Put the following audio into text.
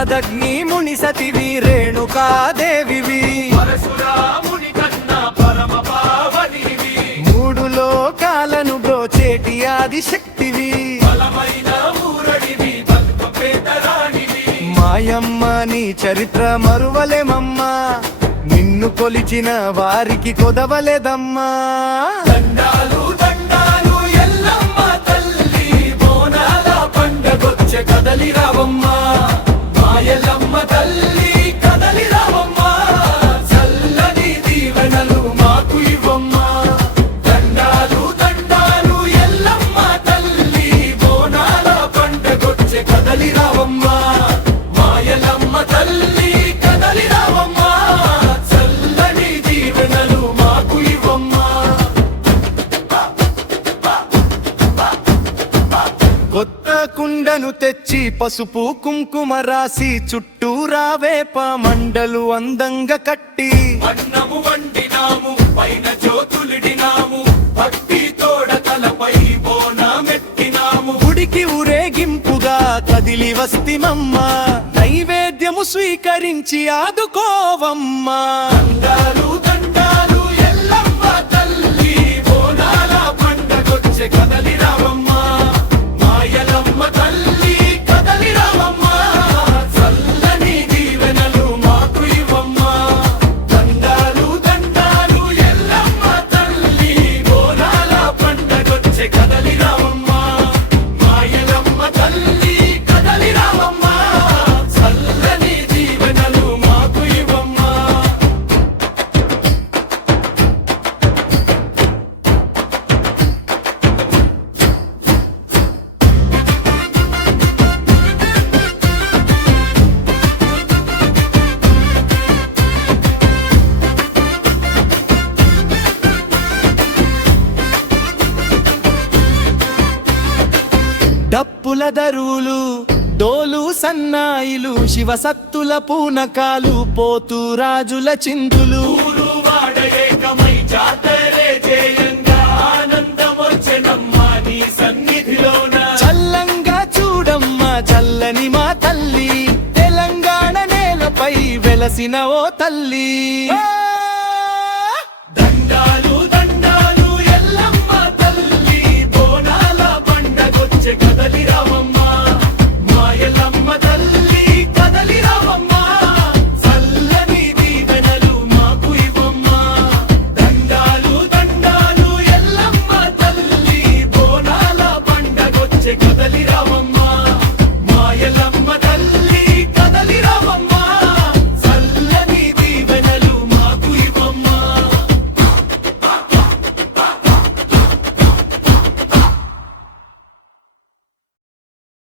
జమదగ్ని ముని సతివి రేణుకాదేవివి పరశురాముని కన్నా పరమ పావనివి మూడు లోకాలను బ్రోచేటి ఆది శక్తివి బలమైన ఊరడివి బతుకపేదరానివి మాయమ్మ నీ చరిత్ర మరువలేమమ్మా నిన్ను కొలిచిన వారికి కొదవలేదమ్మా దండాలు దండాలు ఎల్లమ్మ తల్లి బోనాల పండగొచ్చే కదలి రావమ్మా మా ఎల్లమ్మ తల్లి కదలి రావమ్మా చల్లని దీవెనలు మాకు ఇవ్వమ్మా దండాలు దండాలు ఎల్లమ్మ తల్లి బోనాల పండగొచ్చే కదలి రావమ్మా మా ఎల్లమ్మ తల్లి కదలి రావమ్మా చల్లని దీవెనలు మాకు ఇవ్వమ్మా కొత్త కుండను తెచ్చి పసుపు కుంకుమ రాసి చుట్టూరా వేప మండలు అందంగా కట్టి అన్నము వండినాము పైన జ్యోతులిడినాము భక్తి తోడ తలపై బోనమెత్తినాము గుడికి ఊరేగింపుగా కదిలి వస్తిమమ్మా నైవేద్యము స్వీకరించి ఆదుకోవమ్మా దండాలు దండాలు ఎల్లమ్మ తల్లి బోనాల పండగొచ్చే కదలి రావమ్మా మా ఎల్లమ్మ తల్లి కదలి రావమ్మా చల్లని దీవెనలు మాకు ఇవ్వమ్మా దండాలు దండాలు ఎల్లమ్మ తల్లి బోనాల పండగొచ్చే కదలి రావమ్మా మా ఎల్లమ్మ తల్లి కదలి రావమ్మా చల్లని దీవెనలు మాకు ఇవ్వమ్మా డప్పుల దరువులు డోలు సన్నాయిలు శివసత్తుల పూనకాలు పోతు రాజుల చిందులు ఊరు వాడ ఏకమై జాతరే చేయంగా ఆనందమొచ్చెనమ్మా నీ సన్నిధిలోన చల్లంగా చూడమ్మ చల్లని మా తల్లి తెలంగాణ నేలపై వెలసిన ఓ తల్లి